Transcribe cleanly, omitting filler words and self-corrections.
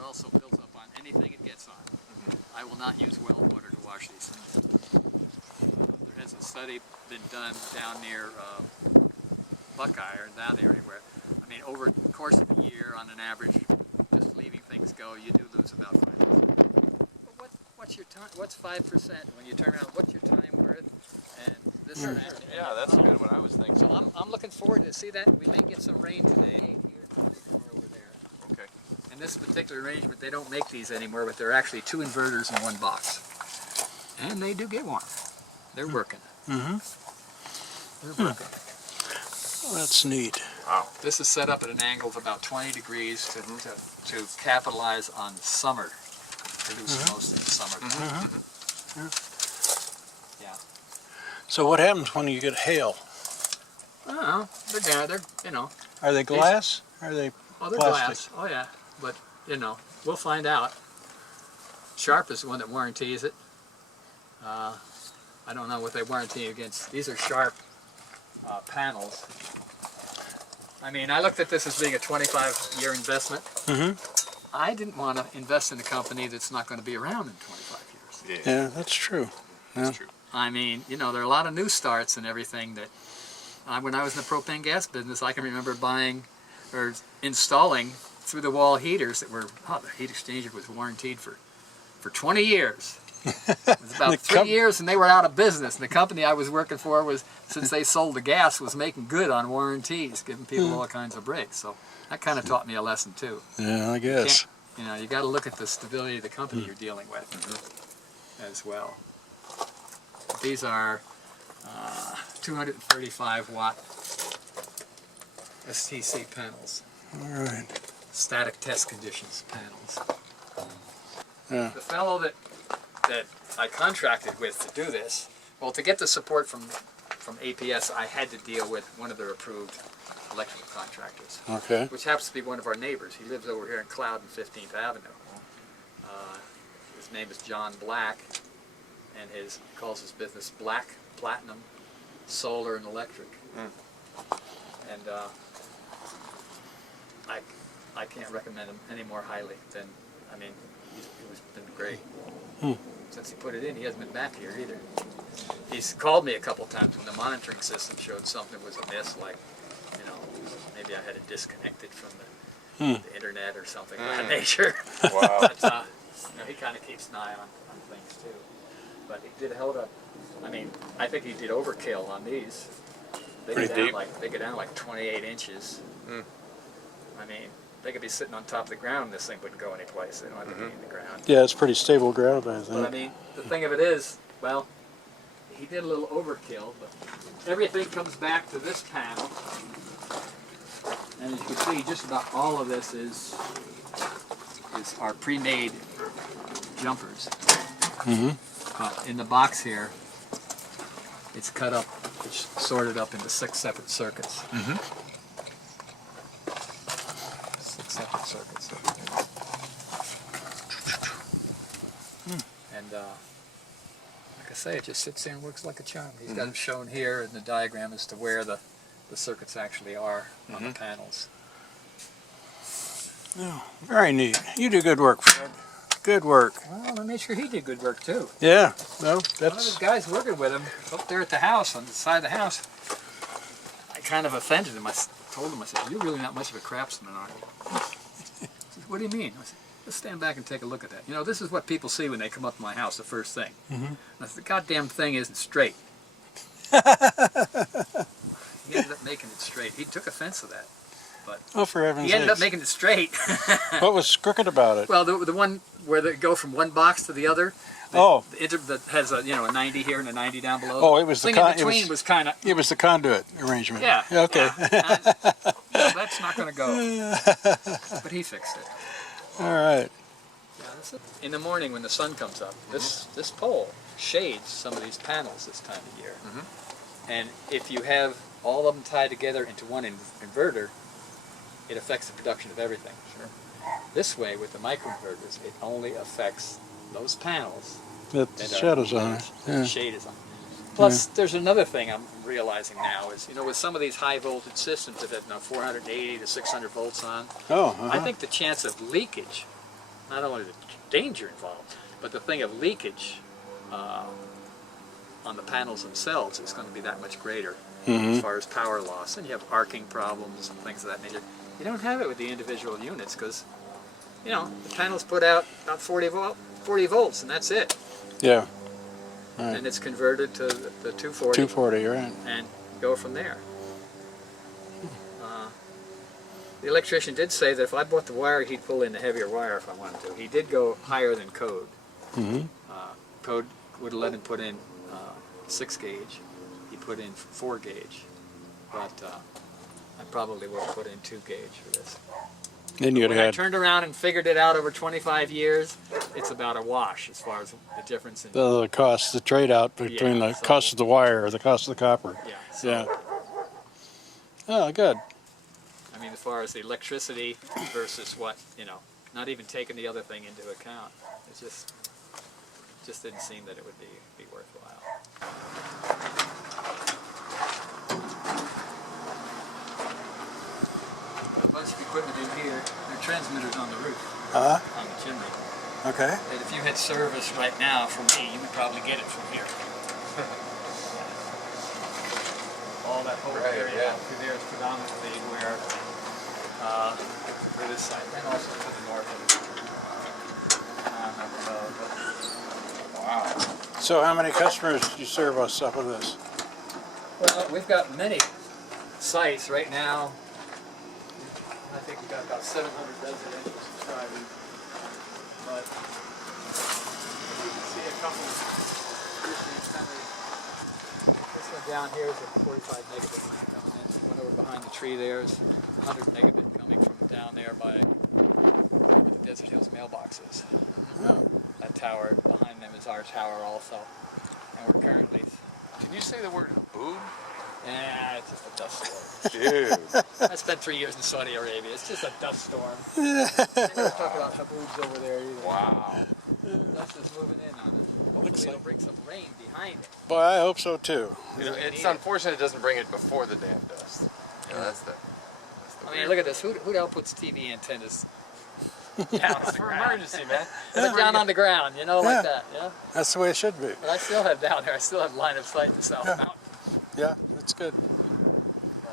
it also builds up on anything it gets on. I will not use well water to wash these things. There has a study been done down near Buckeye or that area where, I mean, over the course of a year, on an average, just leaving things go, you do lose about 5%. But what's your time? What's 5% when you turn around? What's your time worth? And this and that. Yeah, that's kind of what I was thinking. So I'm looking forward to see that. We may get some rain today. Here, somewhere over there. Okay. In this particular arrangement, they don't make these anymore, but they're actually 2 inverters in one box, and they do get warm. They're working. They're working. Well, that's neat. Wow. This is set up at an angle of about 20 degrees to capitalize on summer. Produce most in the summer. Yeah. So what happens when you get hail? I don't know. They're down. They're, you know. Are they glass? Are they Oh, they're plastic? glass. Oh yeah. But you know, we'll find out. Sharp is the one that warranties it. I don't know what they warranty against. These are Sharp panels. I mean, I looked at this as being a 25-year investment. I didn't want to invest in a company that's not going to be around in 25 years. Yeah, that's true. That's true. I mean, you know, there are a lot of new starts and everything that, when I was in the propane gas business, I can remember buying or installing through-the-wall heaters that were, the heat exchanger was warranted for 20 years. It was about 3 years and they were out of business. And the company I was working for was, since they sold the gas, was making good on warranties, giving people all kinds of breaks. So that kind of taught me a lesson too. Yeah, I guess. You know, you got to look at the stability of the company you're dealing with as well. These are 235 watt STC panels. All right. Static test conditions panels. Yeah. The fellow that I contracted with to do this, well, to get the support from APS, I had to deal with one of their approved electrical contractors. Okay. Which happens to be one of our neighbors. He lives over here in Cloud and 15th Avenue. His name is John Black, and he calls his business Black Platinum Solar and Electric. And I can't recommend him any more highly than, I mean, he's been great. Since he put it in, he hasn't been back here either. He's called me a couple times when the monitoring system showed something was amiss, like, you know, maybe I had it disconnected from the internet or something of that nature. Wow. But, you know, he kind of keeps an eye on things too. But he did hold up. I mean, I think he did overkill on these. They Pretty deep. they go down like 28 inches. I mean, they could be sitting on top of the ground and this thing wouldn't go anyplace. They don't have to be in the ground. Yeah, it's pretty stable ground, I think. But I mean, the thing of it is, well, he did a little overkill, but everything comes back to this panel. And as you can see, just about all of this is our pre-made jumpers. But in the box here, it's cut up, it's sorted up into 6 separate circuits. 6 separate circuits. And like I say, it just sits there and works like a charm. He's got them shown here in the diagram as to where the circuits actually are on the panels. Oh, very neat. You do good work, Fred. Good work. Well, I made sure he did good work too. Yeah, no, One of that's... the guys working with him up there at the house, on the side of the house, I kind of offended him. I told him, I said, "You're really not much of a craftsman, are you?" He said, "What do you mean?" I said, "Let's stand back and take a look at that. You know, this is what people see when they come up to my house, the first thing." And I said, "The goddamn thing isn't straight." He ended up making it straight. He took offense to that. But Oh, for heaven's he ended up sakes. making it straight. What was crooked about it? Well, the one where they go from one box to the other, that has a, you know, a 90 here and a 90 down below. Oh, it was the the thing in con- it between was kind of... It was the conduit arrangement. Yeah. Okay. Yeah. No, that's not going to go. But he fixed it. All right. Yeah, that's it. In the morning when the sun comes up, this pole shades some of these panels this time of year. And if you have all of them tied together into one inverter, it affects the production of everything. This way, with the microinverters, it only affects those panels That that shadows on it. the shade is on. Plus, there's another thing I'm realizing now is, you know, with some of these high voltage systems that have 480 to 600 volts on, Oh, I think the chance of leakage not only the danger involved, but the thing of leakage on the panels themselves is going to be that much greater as far as power loss. And you have arcing problems and things of that nature. You don't have it with the individual units because, you know, the panels put out about 40 volts and that's it. Yeah. Right. And it's converted to the 240. 240, right. And go from there. The electrician did say that if I bought the wire, he'd pull in the heavier wire if I wanted to. He did go higher than code. Code would have let him put in 6 gauge. He put in 4 gauge. But I probably would have put in 2 gauge for this. Then you'd When have I had turned around and figured it out over 25 years, it's about a wash as far as the difference in... the cost, the trade out between Yeah, the so- cost of the wire or the cost of the copper. Yeah. So, Yeah. Oh, good. I mean, as far as the electricity versus what, you know, not even taking the other thing into account, it just didn't seem that it would be worthwhile. A bunch of equipment in here, there are transmitters on the roof, on the chimney. Okay. And if you had service right now from me, you would probably get it from here. All that whole area up through there is predominantly where for this side, and also to the north of it. Wow. So how many customers do you serve us up with this? Well, we've got many sites right now. I think we've got about 700 residential subscribers, but you can see a couple Christian centers. This one down here is a 45 megabit line coming in. The one over behind the tree there is 100 megabit coming from down there by where the Desert Hills mailboxes. Oh. That tower behind them is our tower also, and we're currently. Can you say the word boob? Yeah, it's just a dust storm. Dude. I spent 3 years in Saudi Arabia. It's just a dust storm. They never talk about haboobs over there either. Wow. Dust is moving in on it. Hopefully it'll bring some rain behind it. Boy, I hope so too. You know, it's unfortunate it doesn't bring it before the damn dust. You know, that's the I mean, look at this. Who the hell puts TV antennas yeah, it's for emergency, man. put it down on the ground, you know, Yeah. like that, yeah? That's the way it should be. But I still have down there, I still have line of sight to South Mountain. Yeah, that's good.